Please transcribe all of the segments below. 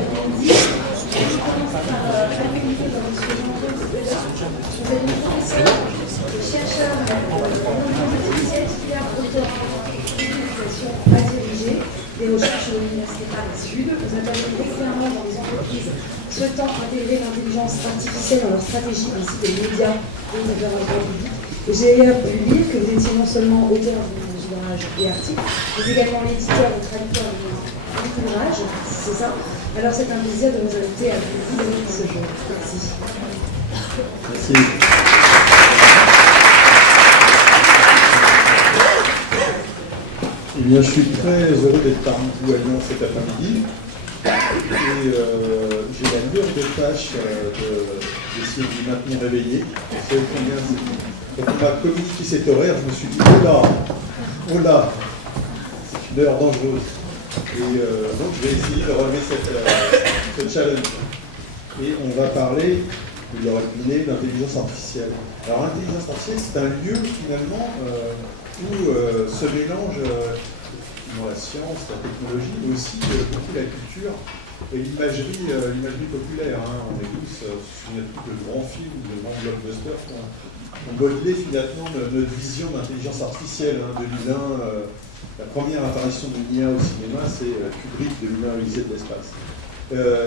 après-midi. Je commence par accueillir M. Jean-Jacques. Vous êtes professeur, chercheur en intelligence artificielle, titulaire auteur d'organisation à diriger des recherches de l'Université Paris Sud. Vous intervenez régulièrement dans les entreprises souhaitant intégrer l'intelligence artificielle dans leur stratégie ainsi que les médias et les interventions publics. J'ai pu lire que vous étiez non seulement auteur d'ouvrages et articles, mais également l'éditeur ou traducteur d'un ouvrage, c'est ça. Alors c'est un plaisir de vous inviter à vous libérer ce jour. Merci. Merci. Eh bien, je suis très heureux d'être parmi vous à Lyon cet après-midi. Et j'ai la lourde tâche d'essayer de vous maintenir réveillé. Vous savez combien c'est. Quand on m'a communiqué cet horaire, je me suis dit, oh là, c'est une heure dangereuse. Et donc je vais essayer de relever ce challenge. Et on va parler, vous l'aurez deviné, d'intelligence artificielle. Alors l'intelligence artificielle, c'est un lieu finalement où se mélange la science, la technologie, mais aussi beaucoup la culture et l'imagerie populaire. On est tous, de grands films, de grands blockbusters qui ont modelé finalement notre vision d'intelligence artificielle. 2001, la première apparition de l'IA au cinéma, c'est Kubrick, 2001, Odyssée de l'espace.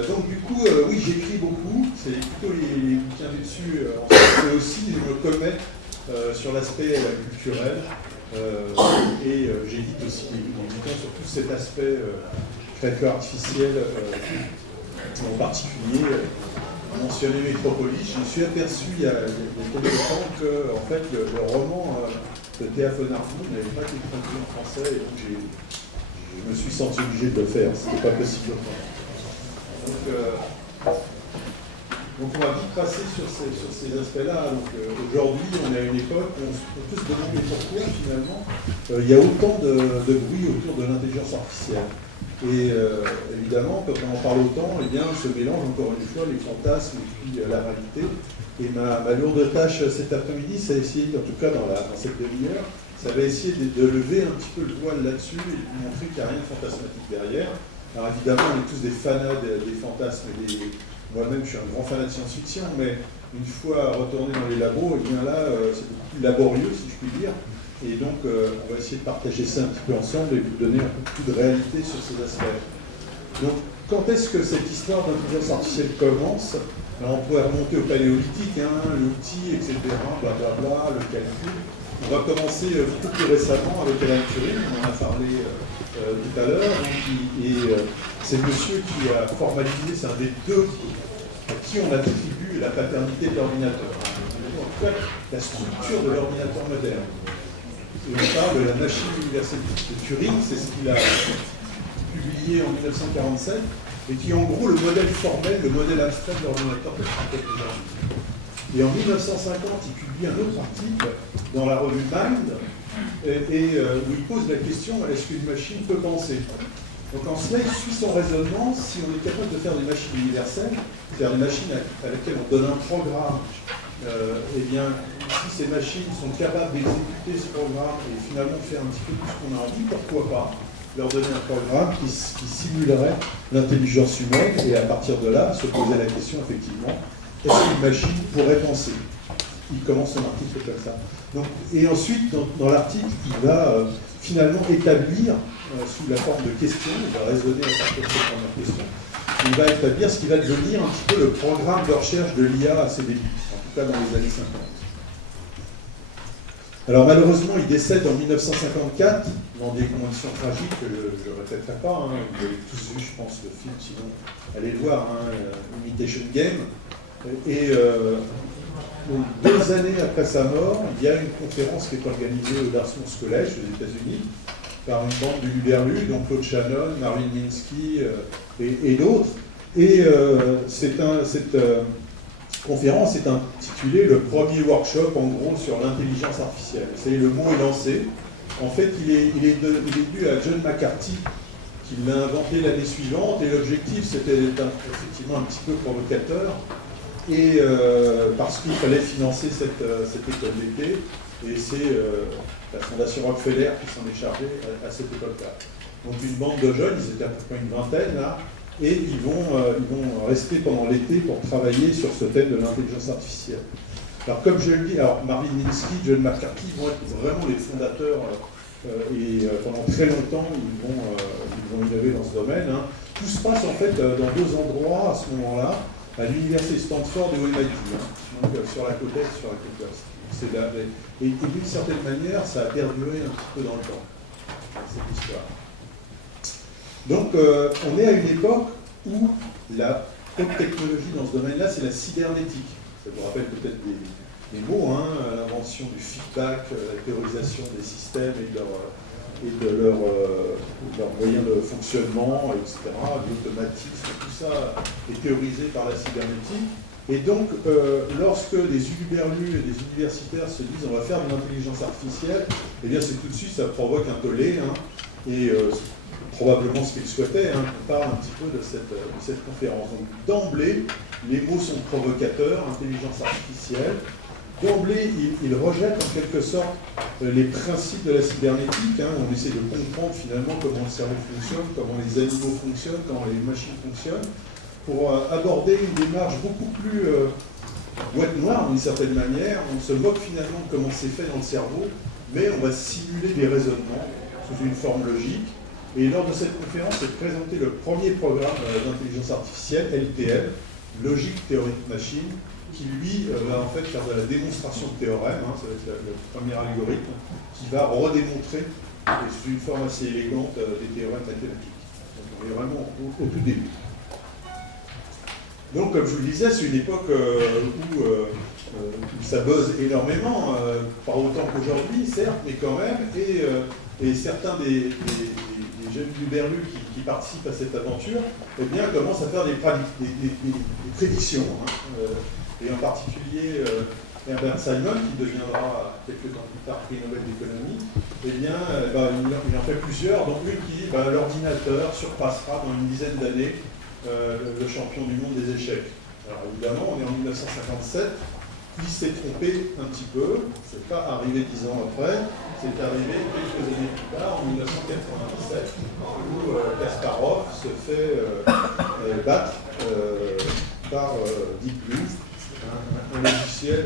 Donc du coup, oui, j'écris beaucoup, c'est plutôt les bouquins dessus, mais aussi je me commets sur l'aspect culturel. Et j'édite aussi des bouquins sur tout cet aspect créateur artificiel, en particulier mentionné Métropolis. Je me suis aperçu il y a quelques temps que en fait, le roman de Théa Fenard-Boon n'avait pas été traduit en français, et donc je me suis senti obligé de le faire, c'était pas possible. Donc on va vite passer sur ces aspects-là. Aujourd'hui, on est à une époque où on peut se demander pourquoi finalement il y a autant de bruit autour de l'intelligence artificielle. Et évidemment, quand on en parle autant, eh bien, se mélangent encore une fois les fantasmes et puis la réalité. Et ma lourde tâche cet après-midi, c'est essayer, en tout cas dans cette demi-heure, ça va essayer de lever un petit peu le voile là-dessus et de montrer qu'il n'y a rien de fantasmatique derrière. Alors évidemment, on est tous des fanats des fantasmes et des... Moi-même, je suis un grand fan de science-fiction, mais une fois retourné dans les labos, eh bien là, c'est beaucoup plus laborieux, si je puis dire. Et donc, on va essayer de partager ça un petit peu ensemble et vous donner un peu plus de réalité sur ces aspects. Donc, quand est-ce que cette histoire d'intelligence artificielle commence? Alors, on pourrait remonter au paléolithique, l'outil, etc., blablabla, le calcul. On va commencer beaucoup plus récemment avec Alan Turing, on en a parlé tout à l'heure. C'est monsieur qui a formalisé, c'est un des deux à qui on attribue la paternité de l'ordinateur. En tout cas, la structure de l'ordinateur moderne. Et on parle de la machine universelle de Turing, c'est ce qu'il a publié en 1947, et qui est en gros le modèle formel, le modèle abstrait de l'ordinateur que je rappelle aujourd'hui. Et en 1950, il publie un autre article dans la revue Mind, où il pose la question, est-ce qu'une machine peut penser? Donc en cela, il suit son raisonnement. Si on est capable de faire des machines universelles, c'est-à-dire des machines à laquelle on donne un programme, eh bien, si ces machines sont capables d'exécuter ce programme et finalement faire un petit peu tout ce qu'on a envie, pourquoi pas leur donner un programme qui simulerait l'intelligence humaine, et à partir de là, se poser la question, effectivement, est-ce qu'une machine pourrait penser? Il commence son article comme ça. Donc, et ensuite, dans l'article, il va finalement établir, sous la forme de questions, il va raisonner à partir de cette première question, il va établir ce qui va devenir un petit peu le programme de recherche de l'IA à ses débuts, en tout cas dans les années 50. Alors malheureusement, il décède en 1954, dans des conditions tragiques que je ne répéterai pas, vous avez tous vu, je pense, le film, sinon allez le voir, Imitation Game. Et donc, 2 années après sa mort, il y a une conférence qui est organisée au Dartmouth College aux États-Unis par une bande de Luberlus, donc Claude Shannon, Marvin Minsky et d'autres. Et cette conférence est intitulée « Le premier workshop, en gros, sur l'intelligence artificielle ». Vous savez, le mot est lancé. En fait, il est dû à John McCarthy, qui l'a inventé l'année suivante, et l'objectif, c'était d'être effectivement un petit peu provocateur, et parce qu'il fallait financer cette école d'été, et c'est la Fondation Rockefeller qui s'en est chargée à cette époque-là. Donc une bande de jeunes, ils étaient à peu près une vingtaine là, et ils vont rester pendant l'été pour travailler sur ce thème de l'intelligence artificielle. Alors comme je le dis, alors Marvin Minsky, John McCarthy vont être vraiment les fondateurs et pendant très longtemps ils vont innover dans ce domaine. Hein. Tout se passe en fait dans deux endroits à ce moment-là, à l'université Stanford et au MIT, hein, donc sur la côte est, sur la côte ouest. Et d'une certaine manière, ça a perduré un petit peu dans le temps, cette histoire. Donc on est à une époque où la haute technologie dans ce domaine-là, c'est la cybernétique. Ça vous rappelle peut-être des mots, hein, l'invention du feedback, la théorisation des systèmes et de leur moyens de fonctionnement, etc. L'automatisme, tout ça est théorisé par la cybernétique. Et donc, lorsque des huluberlus et des universitaires se disent on va faire de l'intelligence artificielle, eh bien c'est tout de suite, ça provoque un tollé, hein, et probablement ce qu'ils souhaitaient, hein, qu'on parle un petit peu de cette conférence. Donc d'emblée, les mots sont provocateurs, intelligence artificielle. D'emblée, ils rejettent en quelque sorte les principes de la cybernétique. Hein. On essaie de comprendre finalement comment le cerveau fonctionne, comment les animaux fonctionnent, comment les machines fonctionnent, pour aborder une démarche beaucoup plus boîte noire d'une certaine manière. On se moque finalement de comment c'est fait dans le cerveau, mais on va simuler des raisonnements sous une forme logique. Et lors de cette conférence est présenté le premier programme d'intelligence artificielle, LTL, Logic Theory Machine, qui lui va en fait faire de la démonstration de théorème, hein, ça va être le premier algorithme, qui va redémontrer, sous une forme assez élégante, des théorèmes mathématiques. Donc on est vraiment au tout début. Donc comme je vous le disais, c'est une époque où ça buzz énormément, pas autant qu'aujourd'hui, certes, mais quand même, et certains des jeunes huluberlus qui participent à cette aventure, eh bien, commencent à faire des prédictions. Hein, et en particulier, Herbert Simon, qui deviendra quelques temps plus tard prix Nobel d'économie, eh bien, il en fait plusieurs, dont une qui dit l'ordinateur surpassera dans une dizaine d'années le champion du monde des échecs. Alors évidemment, on est en 1957, il s'est trompé un petit peu, c'est pas arrivé 10 ans après, c'est arrivé quelques années plus tard, en 1997, où Kasparov se fait battre par Deep Blue, un logiciel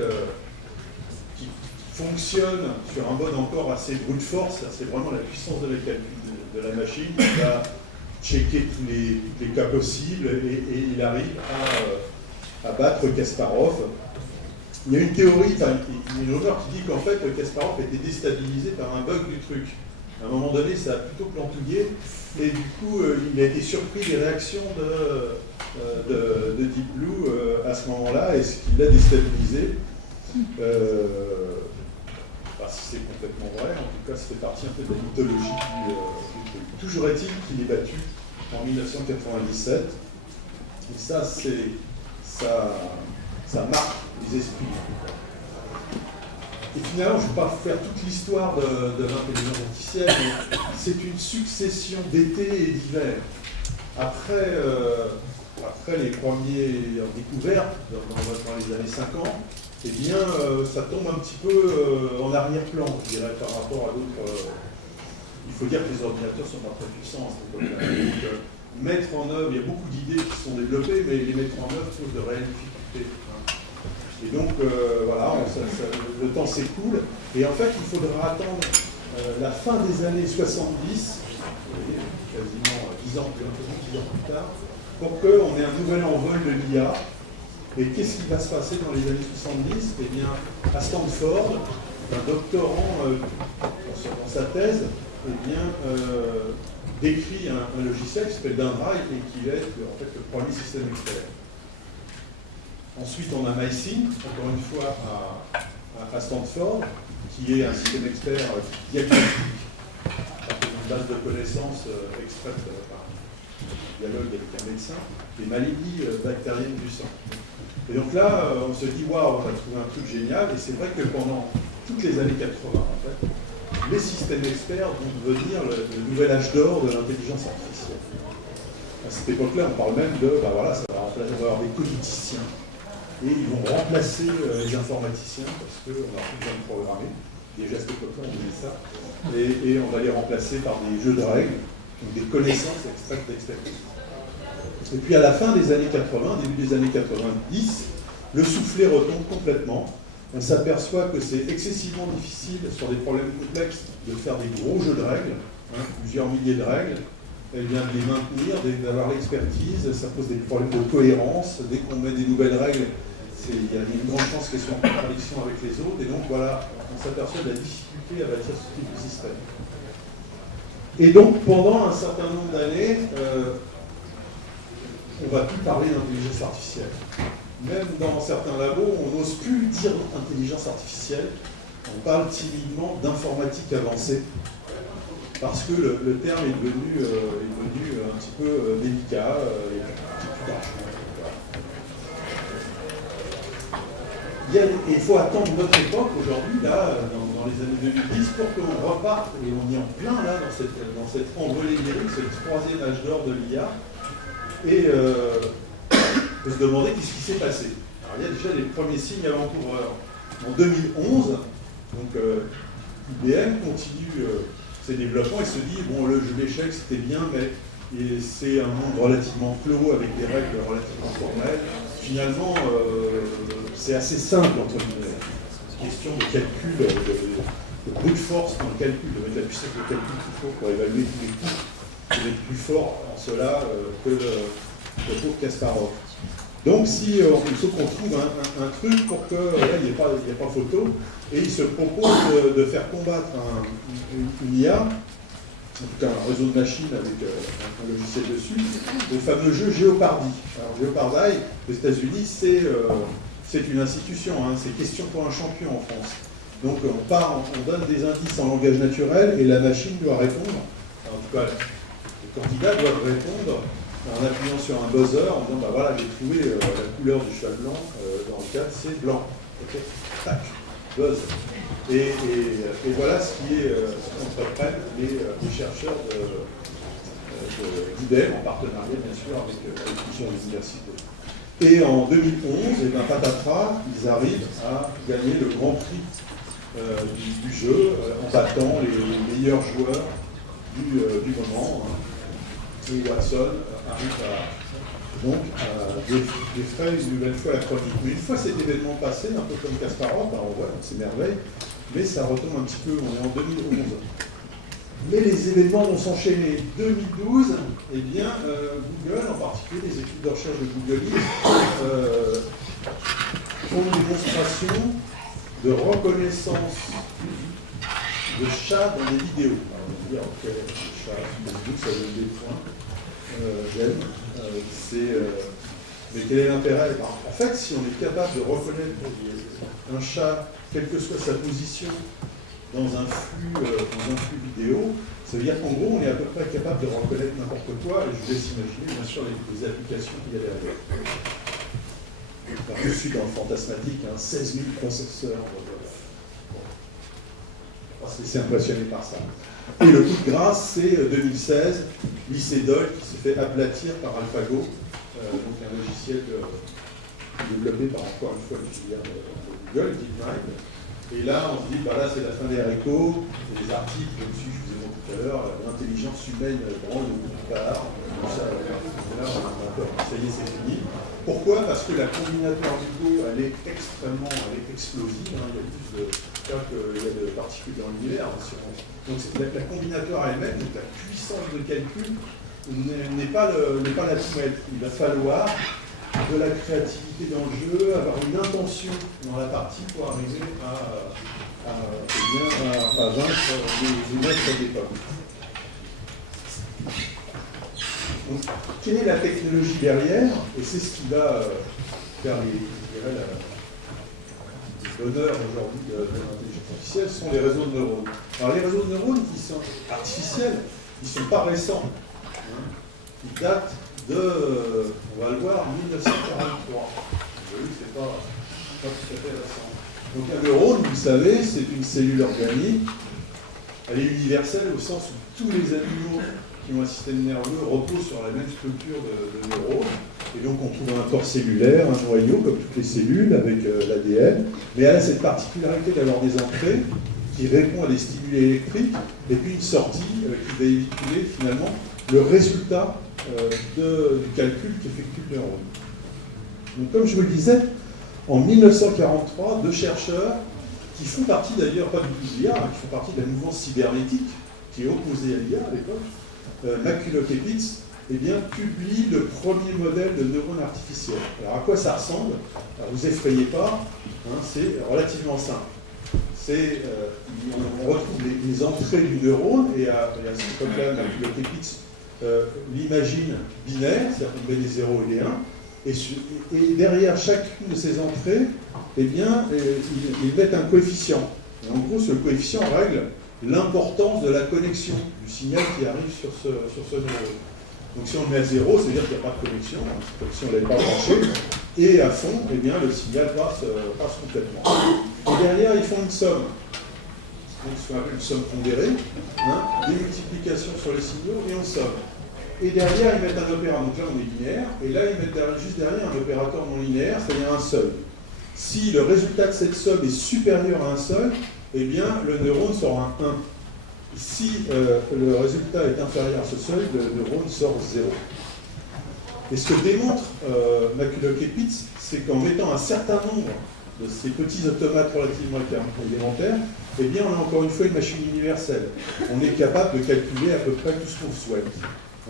qui fonctionne sur un mode encore assez brute force, c'est vraiment la puissance de la calcul de la machine, qui va checker tous les cas possibles et il arrive à battre Kasparov. Il y a une théorie, il y a une auteure qui dit qu'en fait Kasparov a été déstabilisé par un bug du truc. À un moment donné, ça a plutôt plantouillé et du coup il a été surpris des réactions de Deep Blue à ce moment-là et ce qui l'a déstabilisé. Si c'est complètement vrai, en tout cas, ça fait partie un peu de la mythologie du truc. Toujours est-il qu'il est battu en 1997. Et ça, ça marque les esprits. Et finalement, je ne vais pas faire toute l'histoire de l'intelligence artificielle, mais c'est une succession d'été et d'hiver. Après les premières découvertes dans les années 50, eh bien, ça tombe un petit peu en arrière-plan, je dirais, par rapport à d'autres. Il faut dire que les ordinateurs ne sont pas très puissants à cette époque-là. Donc, mettre en œuvre, il y a beaucoup d'idées qui sont développées, mais les mettre en œuvre pose de réelles difficultés. Hein. Et donc, voilà, le temps s'écoule. Et en fait, il faudra attendre la fin des années 70, quasiment 10 ans plus tard, pour qu'on ait un nouvel envol de l'IA. Et qu'est-ce qui va se passer dans les années 70 ? Eh bien, à Stanford, un doctorant, dans sa thèse, eh bien, décrit un logiciel qui s'appelle Dendrive et qui va être en fait, le premier système expert. Ensuite, on a MySync, encore une fois à Stanford, qui est un système expert diagnostique, une base de connaissances extraite par dialogue avec un médecin, des maladies bactériennes du sang. Et donc là, on se dit, waouh, on va trouver un truc génial. Et c'est vrai que pendant toutes les années 80, en fait, les systèmes experts vont devenir le nouvel âge d'or de l'intelligence artificielle. À cette époque-là, on parle même de, ça va avoir des coditiciens. Et ils vont remplacer les informaticiens parce qu'on n'a plus besoin de programmer. Déjà à cette époque-là, on disait ça. Et on va les remplacer par des jeux de règles, donc des connaissances extraites d'expertise. Et puis à la fin des années 80, début des années 90, le soufflet retombe complètement. On s'aperçoit que c'est excessivement difficile sur des problèmes complexes de faire des gros jeux de règles, plusieurs milliers de règles, et bien de les maintenir, d'avoir l'expertise, ça pose des problèmes de cohérence. Dès qu'on met des nouvelles règles, il y a une grande chance qu'elles soient en contradiction avec les autres, et donc voilà, on s'aperçoit de la difficulté à bâtir ce type de système. Et donc pendant un certain nombre d'années, on ne va plus parler d'intelligence artificielle. Même dans certains labos, on n'ose plus dire intelligence artificielle, on parle timidement d'informatique avancée, parce que le terme est devenu un petit peu délicat, et plus tard. Il faut attendre notre époque aujourd'hui, là, dans les années 2010, pour qu'on reparte, et on est en plein là, dans cette envolée numérique, ce troisième âge d'or de l'IA, et on peut se demander qu'est-ce qui s'est passé. Alors, il y a déjà les premiers signes avant-coureurs. En 2011, donc, IBM continue ses développements et se dit, bon, le jeu d'échecs c'était bien, mais c'est un monde relativement clos avec des règles relativement formelles. Finalement, c'est assez simple entre guillemets. Question de calcul, de brute force dans le calcul, de mettre la puissance de calcul qu'il faut pour évaluer tous les coûts, et d'être plus fort en cela que le pauvre Kasparov. Donc il faut qu'on trouve un truc pour que là, il n'y ait pas photo, et il se propose de faire combattre une IA, en tout cas un réseau de machines avec un logiciel dessus, le fameux jeu Jeopardy. Alors Jeopardy, aux États-Unis, c'est une institution, c'est question pour un champion en France. Donc on donne des indices en langage naturel et la machine doit répondre. En tout cas, les candidats doivent répondre en appuyant sur un buzzer, en disant, bah voilà, j'ai trouvé la couleur du cheval blanc, dans le cadre, c'est blanc. Okay. Tac, buzz. Et voilà ce qu'entreprennent les chercheurs d'IBM, en partenariat bien sûr avec plusieurs universités. Et en 2011, patatras, ils arrivent à gagner le grand prix du jeu en battant les meilleurs joueurs du moment. Et Watson arrive à défrayer une nouvelle fois la chronique. Mais une fois cet événement passé, un peu comme Kasparov, on voit, c'est merveille, mais ça retombe un petit peu, on est en 2011. Mais les événements vont s'enchaîner. 2012, eh bien, Google, en particulier les équipes de recherche de Google, font une démonstration de reconnaissance de chats dans les vidéos. Alors, on va dire, ok, chat, Facebook, ça donne des points. J'aime. Mais quel est l'intérêt? En fait, si on est capable de reconnaître un chat, quelle que soit sa position, dans un flux vidéo, ça veut dire qu'en gros, on est à peu près capable de reconnaître n'importe quoi, et je vous laisse imaginer, bien sûr, les applications qu'il y a derrière. Je suis dans le fantasmatique, 16 000 processeurs. On va se laisser impressionner par ça. Et le coup de grâce, c'est 2016, Lycédol qui se fait aplatir par AlphaGo, donc un logiciel développé par encore une fois une filière de Google, DeepMind. Et là, on se dit, là c'est la fin des haricots, et les articles dessus, je vous ai montré tout à l'heure, l'intelligence humaine branle le part, ça y est, c'est fini. Pourquoi? Parce que la combinatoire du Go, elle est explosive, il y a plus de cas qu'il y a de particules dans l'univers. Donc la combinatoire elle-même, donc la puissance de calcul, n'est pas la tout mettre. Il va falloir de la créativité dans le jeu, avoir une intention dans la partie pour arriver à vaincre les maîtres d'époque. Donc, quelle est la technologie derrière? Et c'est ce qui va faire le bonheur aujourd'hui de l'intelligence artificielle, ce sont les réseaux de neurones. Alors les réseaux de neurones qui sont artificiels, ils ne sont pas récents. Ils datent de, on va le voir, 1943. Vous voyez, c'est pas tout à fait récent. Donc un neurone, vous le savez, c'est une cellule organique. Elle est universelle au sens où tous les animaux qui ont un système nerveux reposent sur la même structure de neurones. Et donc on trouve un corps cellulaire, un noyau, comme toutes les cellules, avec l'ADN. Mais elle a cette particularité d'avoir des entrées qui répondent à des stimuli électriques, et puis une sortie qui va véhiculer finalement le résultat du calcul qu'effectue le neurone. Donc, comme je vous le disais, en 1943, deux chercheurs qui font partie d'ailleurs, pas du tout de l'IA, qui font partie de la mouvance cybernétique, qui est opposée à l'IA à l'époque, McCulloch et Pitts, eh bien, publient le premier modèle de neurone artificiel. Alors à quoi ça ressemble? Alors, vous effrayez pas, hein, c'est relativement simple. On retrouve les entrées du neurone, et à cette époque-là, McCulloch et Pitts l'imagine binaire, c'est-à-dire qu'on met des 0 et des 1, et derrière chacune de ces entrées, eh bien, ils mettent un coefficient. Et en gros, ce coefficient règle l'importance de la connexion du signal qui arrive sur ce neurone. Donc si on le met à 0, c'est-à-dire qu'il n'y a pas de connexion, hein, comme si on ne l'avait pas branché, et à fond, eh bien, le signal passe complètement. Et derrière, ils font une somme, donc ce qu'on appelle une somme pondérée, hein, des multiplications sur les signaux, et on somme. Et derrière, ils mettent un opérateur, donc là on est binaire, et là ils mettent juste derrière un opérateur non linéaire, c'est-à-dire un seuil. Si le résultat de cette somme est supérieur à un seuil, eh bien le neurone sort un 1. Si le résultat est inférieur à ce seuil, le neurone sort 0. Et ce que démontre McCulloch et Pitts, c'est qu'en mettant un certain nombre de ces petits automates relativement élémentaires, eh bien on a encore une fois une machine universelle. On est capable de calculer à peu près tout ce qu'on souhaite.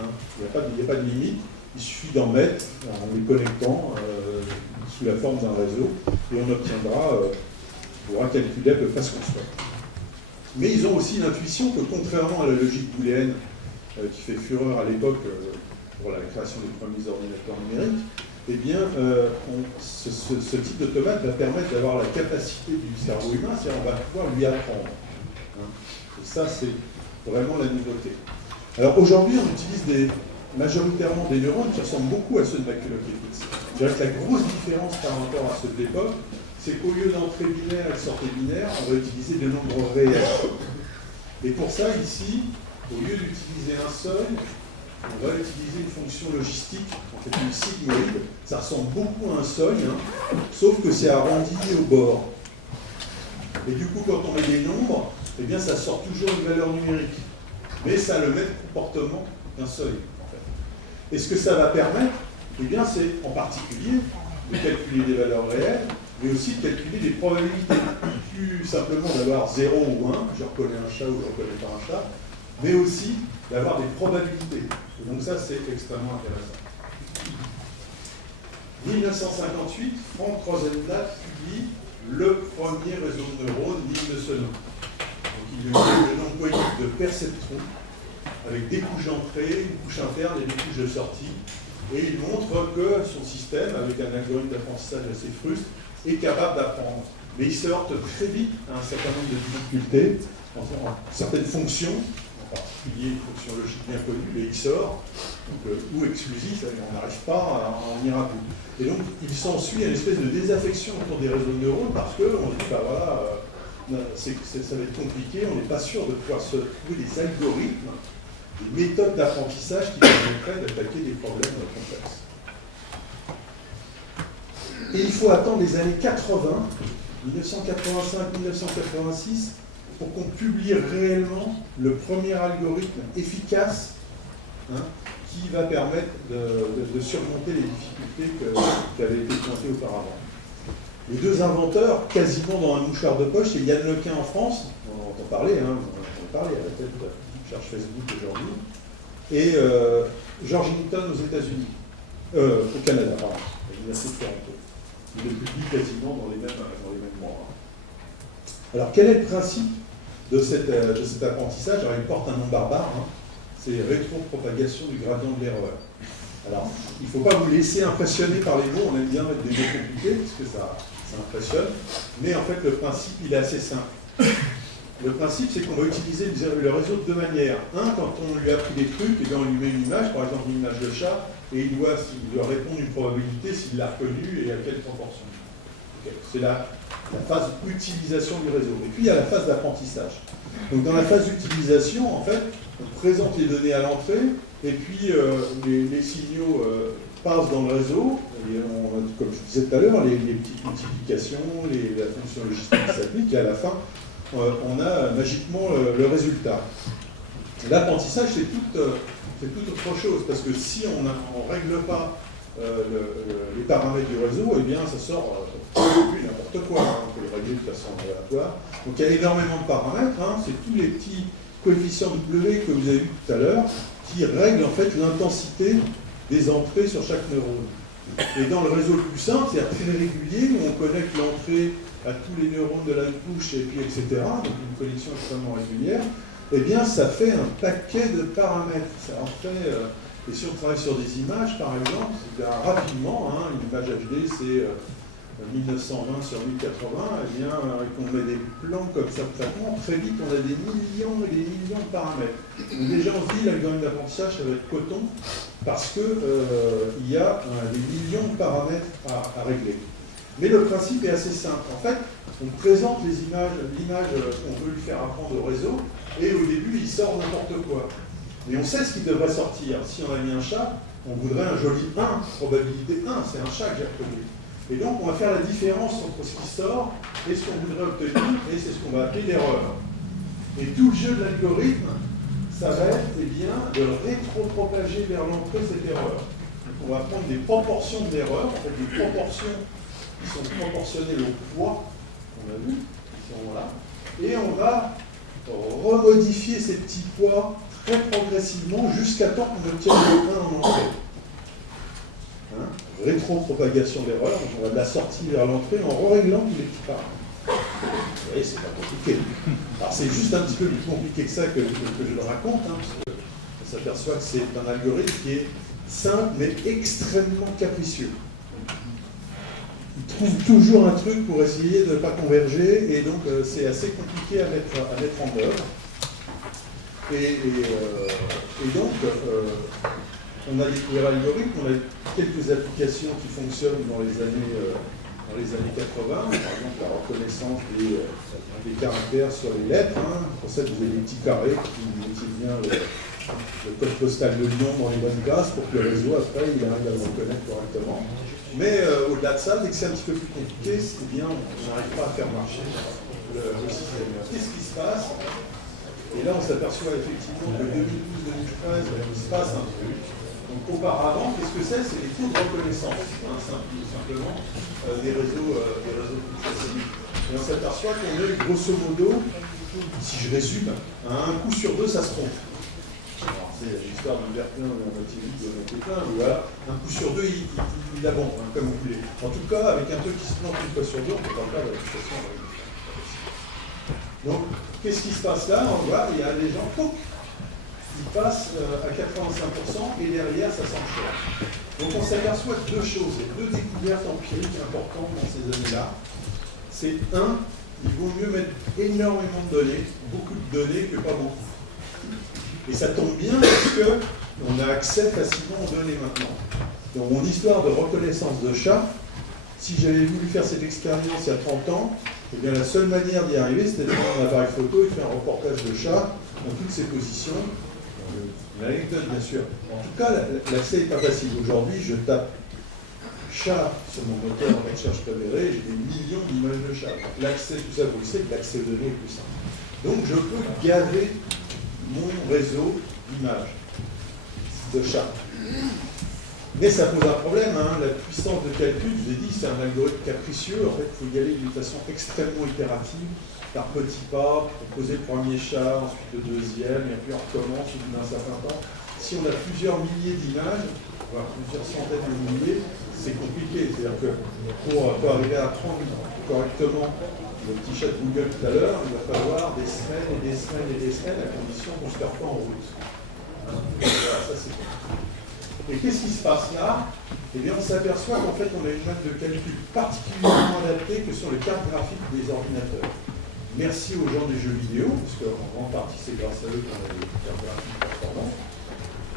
Hein. Il n'y a pas de limite, il suffit d'en mettre en les connectant sous la forme d'un réseau, et on pourra calculer à peu près ce qu'on souhaite. Mais ils ont aussi l'intuition que, contrairement à la logique booléenne qui fait fureur à l'époque pour la création des premiers ordinateurs numériques, eh bien, ce type d'automate va permettre d'avoir la capacité du cerveau humain, c'est-à-dire on va pouvoir lui apprendre. Hein. Et ça, c'est vraiment la nouveauté. Alors aujourd'hui, on utilise majoritairement des neurones qui ressemblent beaucoup à ceux de McCulloch et Pitts. Je dirais que la grosse différence par rapport à ceux de l'époque, c'est qu'au lieu d'entrée binaire et de sortie binaire, on va utiliser des nombres réels. Et pour ça, ici, au lieu d'utiliser un seuil, on va utiliser une fonction logistique, en fait une sigmoïde. Ça ressemble beaucoup à un seuil, hein, sauf que c'est arrondi au bord. Et du coup, quand on met des nombres, eh bien, ça sort toujours une valeur numérique. Mais ça a le même comportement qu'un seuil, en fait. Et ce que ça va permettre, eh bien, c'est en particulier de calculer des valeurs réelles, mais aussi de calculer des probabilités. Plus simplement d'avoir 0 ou 1, je reconnais un chat ou je ne reconnais pas un chat, mais aussi d'avoir des probabilités. Et donc ça, c'est extrêmement intéressant. 1958, Frank Rosenblatt publie le premier réseau de neurones digne de ce nom. Donc il lui donne le nom poétique de perceptron, avec des couches d'entrée, une couche interne et des couches de sortie. Et il montre que son système, avec un algorithme d'apprentissage assez frustre, est capable d'apprendre. Mais il se heurte très vite à un certain nombre de difficultés, en certaines fonctions, en particulier une fonction logique bien connue, le XOR, ou exclusif, on n'arrive pas à en venir à bout. Et donc il s'ensuit une espèce de désaffection autour des réseaux de neurones parce qu'on se dit, bah voilà, ça va être compliqué, on n'est pas sûr de pouvoir se trouver des algorithmes, des méthodes d'apprentissage qui permettraient d'attaquer des problèmes complexes. Et il faut attendre les années 80, 1985-1986, pour qu'on publie réellement le premier algorithme efficace, hein, qui va permettre de surmonter les difficultés qui avaient été pointées auparavant. Les deux inventeurs, quasiment dans un mouchoir de poche, c'est Yann Lequin en France, on entend parler, hein, on en parlait à la tête de cherche Facebook aujourd'hui, et George Hinton aux États-Unis, au Canada, pardon, à l'Université de Toronto. Il le publie quasiment dans les mêmes mois. Alors, quel est le principe de cet apprentissage? Alors, il porte un nom barbare, hein, c'est rétropropagation du gradient de l'erreur. Alors, il ne faut pas vous laisser impressionner par les mots, on aime bien mettre des mots compliqués, parce que ça impressionne, mais en fait, le principe, il est assez simple. Le principe, c'est qu'on va utiliser le réseau de deux manières. Un, quand on lui a pris des trucs, et bien on lui met une image, par exemple une image de chat, et il doit répondre une probabilité s'il l'a reconnue et à quelle proportion. Okay. C'est la phase utilisation du réseau. Et puis il y a la phase d'apprentissage. Donc dans la phase d'utilisation, en fait, on présente les données à l'entrée, et puis les signaux passent dans le réseau, et comme je disais tout à l'heure, les petites multiplications, la fonction logistique qui s'applique, et à la fin, on a magiquement le résultat. L'apprentissage, c'est toute c'est tout autre chose, parce que si on ne règle pas les paramètres du réseau, eh bien ça sort plus n'importe quoi, hein, on peut les régler de façon aléatoire. Donc il y a énormément de paramètres, hein, c'est tous les petits coefficients W que vous avez vu tout à l'heure, qui règlent en fait l'intensité des entrées sur chaque neurone. Et dans le réseau le plus simple, c'est-à-dire très régulier, où on connecte l'entrée à tous les neurones de la couche, et puis etc., donc une connexion extrêmement régulière, eh bien ça fait un paquet de paramètres. Ça en fait, et si on travaille sur des images, par exemple, rapidement, hein, une image HD, c'est 1920 sur 1080, eh bien, et qu'on met des plans comme ça de traitement, très vite on a des millions et des millions de paramètres. Donc déjà on se dit l'algorithme d'apprentissage ça va être coton, parce que il y a des millions de paramètres à régler. Mais le principe est assez simple. En fait, on présente l'image qu'on veut lui faire apprendre au réseau, et au début il sort n'importe quoi. Mais on sait ce qui devrait sortir. Si on a mis un chat, on voudrait un joli 1, probabilité 1, c'est un chat que j'ai reconnu. Et donc, on va faire la différence entre ce qui sort et ce qu'on voudrait obtenir, et c'est ce qu'on va appeler l'erreur. Et tout le jeu de l'algorithme, ça va être eh bien, de rétropropager vers l'entrée cette erreur. Donc, on va prendre des proportions de l'erreur, en fait des proportions qui sont proportionnelles au poids, on a vu, qui sont là, et on va remodifier ces petits poids très progressivement jusqu'à temps qu'on obtienne le 1 en entrée. Hein, rétropropagation d'erreur, donc on va de la sortie vers l'entrée en réglant tous les petits paramètres. Vous voyez, c'est pas compliqué. Alors c'est juste un petit peu plus compliqué que ça que je le raconte, hein, parce qu'on s'aperçoit que c'est un algorithme qui est simple mais extrêmement capricieux. Il trouve toujours un truc pour essayer de ne pas converger, et donc c'est assez compliqué à mettre en œuvre. Et donc, on a découvert l'algorithme, on a quelques applications qui fonctionnent dans les années 80, par exemple la reconnaissance des caractères sur les lettres. Hein. Pour ça, vous avez des petits carrés qui mettent bien le code postal de Lyon dans les bonnes places pour que le réseau, après, il arrive à le reconnaître correctement. Mais au-delà de ça, dès que c'est un petit peu plus compliqué, c'est bien, on n'arrive pas à faire marcher le système. Qu'est-ce qui se passe? Et là, on s'aperçoit effectivement que 2012-2013, il se passe un truc. Donc auparavant, qu'est-ce que c'est? C'est les taux de reconnaissance, hein, simplement, des réseaux plus faciles. Et on s'aperçoit qu'on est grosso modo, si je résume, à un coup sur deux, ça se trompe. Alors c'est l'histoire de Bertin, on va utiliser de Pétain, où voilà, un coup sur deux, il abonde, hein, comme vous voulez. En tout cas, avec un truc qui se plante une fois sur deux, on ne peut pas de l'application. Donc, qu'est-ce qui se passe là? On voit, il y a des gens, ils passent à 85% et derrière, ça s'enchaîne. Donc, on s'aperçoit de deux choses, deux découvertes empiriques importantes dans ces années-là. C'est un, il vaut mieux mettre énormément de données, beaucoup de données que pas beaucoup. Et ça tombe bien parce qu'on a accès facilement aux données maintenant. Dans mon histoire de reconnaissance de chat, si j'avais voulu faire cette expérience il y a 30 ans, eh bien, la seule manière d'y arriver, c'était de prendre un appareil photo et de faire un reportage de chat dans toutes ses positions. Une anecdote, bien sûr. En tout cas, l'accès n'est pas facile. Aujourd'hui, je tape chat sur mon moteur de recherche préféré, j'ai des millions d'images de chats. L'accès, tout ça, vous le savez, l'accès aux données est plus simple. Donc, je peux gaver mon réseau d'images de chats. Mais ça pose un problème, hein. La puissance de calcul, je vous ai dit, c'est un algorithme capricieux. En fait, il faut y aller d'une façon extrêmement itérative, par petits pas, pour poser le premier chat, ensuite le deuxième, et puis on recommence au bout d'un certain temps. Si on a plusieurs milliers d'images, voire plusieurs centaines de milliers, c'est compliqué. C'est-à-dire que pour arriver à apprendre correctement le petit chat de Google tout à l'heure, il va falloir des semaines et des semaines et des semaines, à condition qu'on ne se perd pas en route. Hein, voilà, ça c'est compliqué. Et qu'est-ce qui se passe là? Eh bien, on s'aperçoit qu'en fait, on a une mode de calcul particulièrement adaptée que sont les cartes graphiques des ordinateurs. Merci aux gens des jeux vidéo, parce qu'en grande partie, c'est grâce à eux qu'on a des cartes graphiques performantes.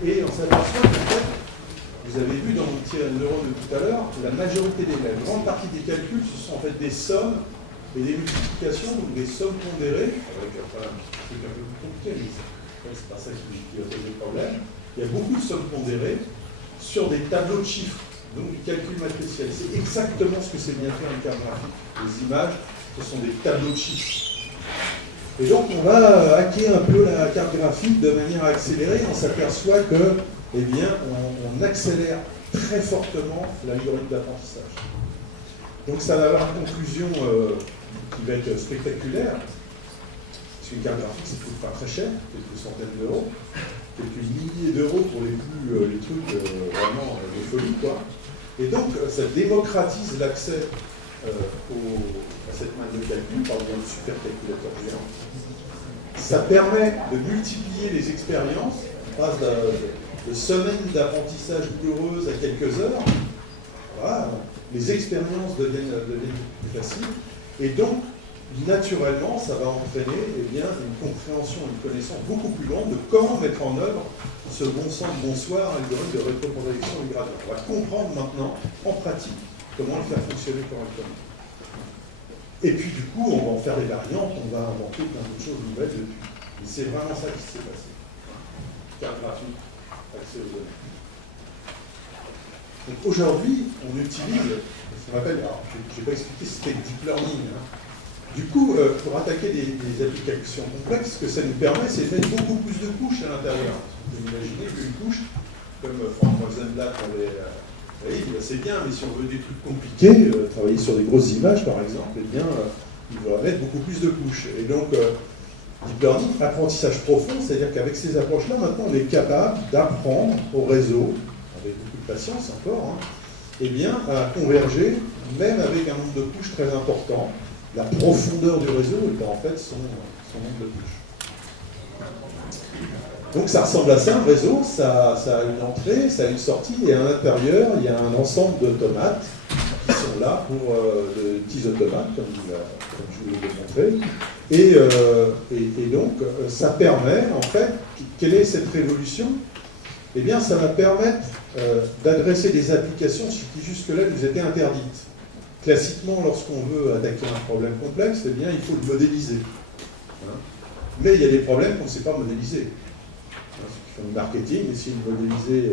Et on s'aperçoit qu'en fait, vous avez vu dans mon petit neurone de tout à l'heure, la majorité la grande partie des calculs, ce sont en fait des sommes et des multiplications, donc des sommes pondérées, avec un truc un peu plus compliqué, mais c'est pas ça qui va poser problème. Il y a beaucoup de sommes pondérées sur des tableaux de chiffres, donc du calcul matriciel. C'est exactement ce que c'est bien fait en carte graphique. Les images, ce sont des tableaux de chiffres. Et donc on va hacker un peu la carte graphique de manière accélérée. On s'aperçoit que, eh bien, on accélère très fortement l'algorithme d'apprentissage. Donc ça va avoir une conclusion qui va être spectaculaire. Parce qu'une carte graphique, ça ne coûte pas très cher, quelques centaines d'euros, quelques milliers d'euros pour les trucs vraiment de folie, quoi. Et donc ça démocratise l'accès à cette main de calcul par exemple de supercalculateur géant. Ça permet de multiplier les expériences. On passe de semaines d'apprentissage douloureuses à quelques heures. Voilà. Les expériences deviennent plus faciles. Et donc, naturellement, ça va entraîner une compréhension, une connaissance beaucoup plus grande de comment mettre en œuvre ce bon sang, bonsoir, algorithme de rétroprojection du gradient. On va comprendre maintenant, en pratique, comment le faire fonctionner correctement. Et puis, du coup, on va en faire des variantes, on va inventer plein de choses nouvelles depuis. Et c'est vraiment ça qui s'est passé. Carte graphique, accès aux données. Donc aujourd'hui, on utilise ce qu'on appelle, alors je n'ai pas expliqué ce qu'est le deep learning. Hein. Du coup, pour attaquer des applications complexes, ce que ça nous permet, c'est de mettre beaucoup plus de couches à l'intérieur. Vous imaginez qu'une couche, comme Frank Rosenblatt avait dit, c'est bien, mais si on veut des trucs compliqués, travailler sur des grosses images par exemple, eh bien, il faudra mettre beaucoup plus de couches. Et donc, deep learning, apprentissage profond, c'est-à-dire qu'avec ces approches-là, maintenant, on est capable d'apprendre au réseau, avec beaucoup de patience encore, hein, eh bien, à converger, même avec un nombre de couches très important. La profondeur du réseau est en fait son nombre de couches. Donc ça ressemble à ça, un réseau, ça a une entrée, ça a une sortie, et à l'intérieur, il y a un ensemble d'automates qui sont là pour de petits automates, comme je vous l'ai démontré. Et donc, ça permet, en fait, quelle est cette révolution? Eh bien, ça va permettre d'adresser des applications qui jusque-là nous étaient interdites. Classiquement, lorsqu'on veut attaquer un problème complexe, eh bien, il faut le modéliser. Hein. Mais il y a des problèmes qu'on ne sait pas modéliser. Ceux qui font du marketing, essayer de modéliser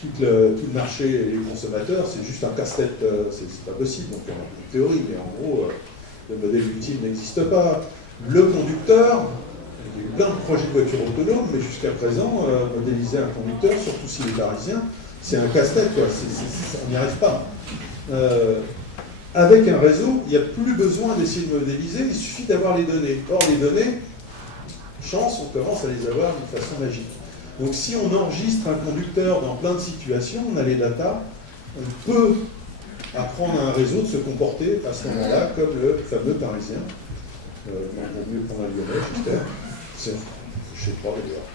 tout le marché et les consommateurs, c'est juste un casse-tête, c'est pas possible. Donc, il y a une théorie, mais en gros, le modèle ultime n'existe pas. Le conducteur, il y a eu plein de projets de voitures autonomes, mais jusqu'à présent, modéliser un conducteur, surtout s'il est parisien, c'est un casse-tête, quoi. On n'y arrive pas. Avec un réseau, il n'y a plus besoin d'essayer de modéliser, il suffit d'avoir les données. Or, les données, chance, on commence à les avoir d'une façon magique. Donc, si on enregistre un conducteur dans plein de situations, on a les datas, on peut apprendre à un réseau de se comporter à ce moment-là comme le fameux parisien. On va mieux prendre un lyonnais, j'espère. Je ne sais pas d'ailleurs.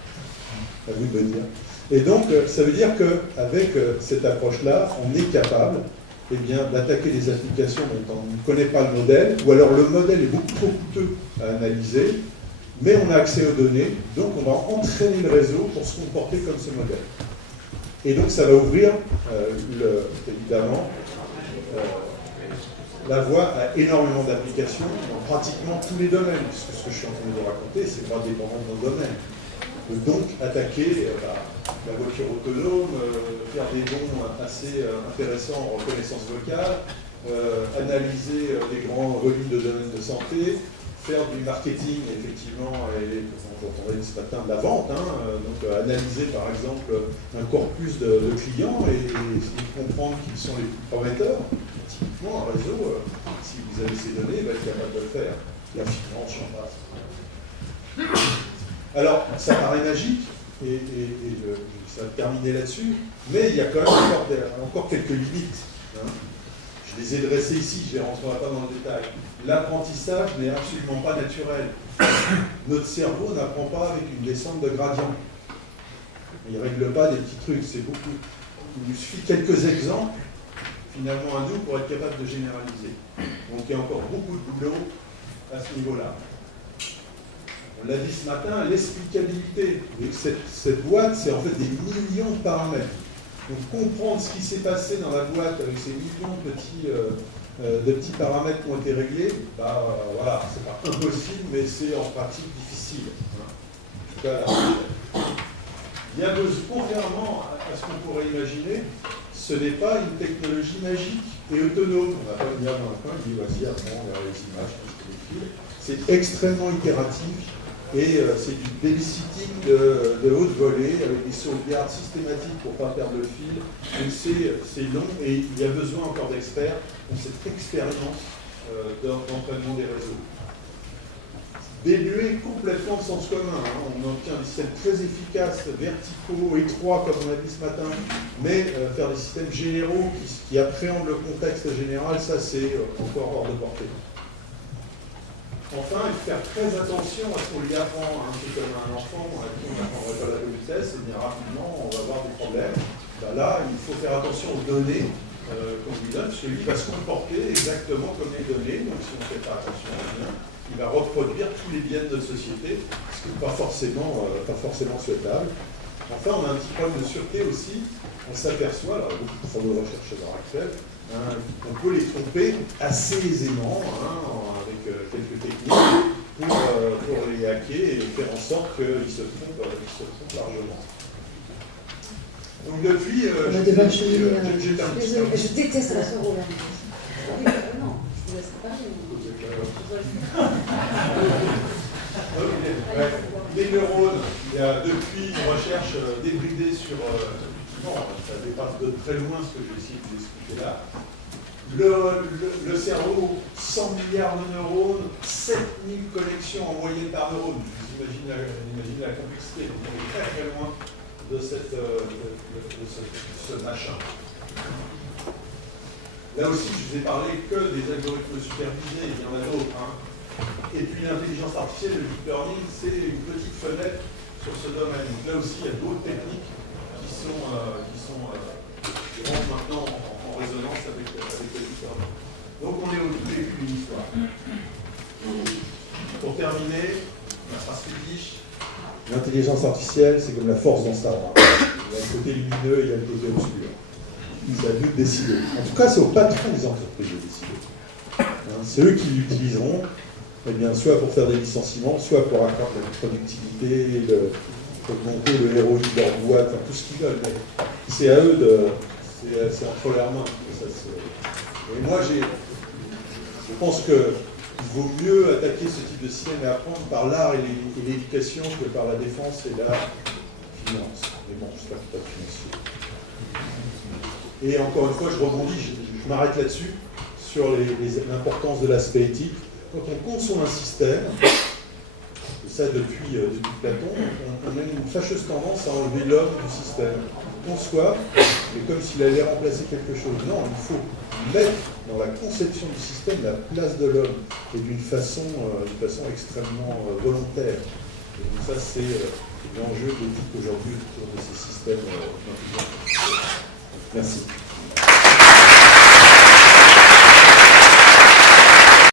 À vous de me dire. Et donc, ça veut dire qu'avec cette approche-là, on est capable d'attaquer des applications dont on ne connaît pas le modèle, ou alors le modèle est beaucoup trop coûteux à analyser, mais on a accès aux données, donc on va entraîner le réseau pour se comporter comme ce modèle. Et donc ça va ouvrir, évidemment, la voie à énormément d'applications dans pratiquement tous les domaines, puisque ce que je suis en train de vous raconter, c'est pas dépendant de nos domaines. On peut donc attaquer la voiture autonome, faire des bons assez intéressants en reconnaissance vocale, analyser des grands volumes de domaines de santé, faire du marketing, effectivement, et on a dit ce matin de la vente, hein, donc analyser par exemple un corpus de clients et comprendre qui sont les plus prometteurs. Typiquement, un réseau, si vous avez ces données, il va être capable de le faire. La finance, j'en passe. Alors, ça paraît magique, et ça va terminer là-dessus, mais il y a quand même encore quelques limites. Hein. Je les ai dressées ici, je ne les rentrerai pas dans le détail. L'apprentissage n'est absolument pas naturel. Notre cerveau n'apprend pas avec une descente de gradient. Il ne règle pas des petits trucs, c'est beaucoup. Il nous suffit quelques exemples, finalement, à nous, pour être capable de généraliser. Donc il y a encore beaucoup de boulot à ce niveau-là. On l'a dit ce matin, l'explicabilité. Cette boîte, c'est en fait des millions de paramètres. Donc comprendre ce qui s'est passé dans la boîte avec ces millions de petits paramètres qui ont été réglés, voilà, c'est pas impossible, mais c'est en pratique difficile. En tout cas, bien contrairement à ce qu'on pourrait imaginer, ce n'est pas une technologie magique et autonome. On va pas venir dans un coin et dire voici, apprends, on verra les images, les fils. C'est extrêmement itératif et c'est du babysitting de haute volée avec des sauvegardes systématiques pour ne pas perdre le fil. Donc c'est long et il y a besoin encore d'experts pour cette expérience d'entraînement des réseaux. Dénué complètement de sens commun. On obtient des systèmes très efficaces, verticaux, étroits, comme on a dit ce matin, mais faire des systèmes généraux qui appréhendent le contexte général, ça c'est encore hors de portée. Enfin, il faut faire très attention à ce qu'on lui apprend, un peu comme un enfant à qui on n'apprendrait pas la politesse, et bien rapidement on va avoir des problèmes. Ben là, il faut faire attention aux données qu'on lui donne, parce qu'il va se comporter exactement comme les données, donc si on ne fait pas attention, il va reproduire tous les biens de notre société, ce qui n'est pas forcément souhaitable. Enfin, on a un petit problème de sûreté aussi. On s'aperçoit, alors il y a beaucoup de travaux de recherche à l'heure actuelle, qu'on peut les tromper assez aisément, avec quelques techniques, pour les hacker et faire en sorte qu'ils se trompent largement. Donc depuis, j'ai terminé. Je déteste la sœur Roland. Non, je vous laisse parler. Les neurones, il y a depuis une recherche débridée sur... non, ça dépasse de très loin ce que j'ai essayé de vous expliquer là. Le cerveau, 100 milliards de neurones, 7000 connexions en moyenne par neurone. Vous imaginez la complexité. On est très très loin de ce machin. Là aussi, je vous ai parlé que des algorithmes supervisés, il y en a d'autres. Et puis l'intelligence artificielle, le deep learning, c'est une petite fenêtre sur ce domaine. Donc là aussi, il y a d'autres techniques qui rentrent maintenant en résonance avec le deep learning. Donc on est au tout début d'une histoire. Pour terminer, la phrase fétiche. L'intelligence artificielle, c'est comme la force dans Star Wars. Il y a le côté lumineux et il y a le côté obscur. C'est à nous de décider. En tout cas, c'est au patron des entreprises de décider. C'est eux qui l'utiliseront, eh bien, soit pour faire des licenciements, soit pour accroître la productivité, augmenter le ROI de leur boîte, enfin, tout ce qu'ils veulent. Mais c'est à eux de... C'est entre leurs mains. Et moi, je pense qu'il vaut mieux attaquer ce type de système et apprendre par l'art et l'éducation que par la défense et la finance. Mais bon, j'espère que pas de financier. Et encore une fois, je rebondis, je m'arrête là-dessus, sur l'importance de l'aspect éthique. Quand on conçoit un système, et ça depuis Platon, on a une fâcheuse tendance à enlever l'homme du système. On conçoit, mais comme s'il allait remplacer quelque chose. Non, il faut mettre dans la conception du système la place de l'homme, et d'une façon extrêmement volontaire. Et donc ça, c'est l'enjeu d'éthique aujourd'hui autour de ces systèmes d'intelligence. Merci.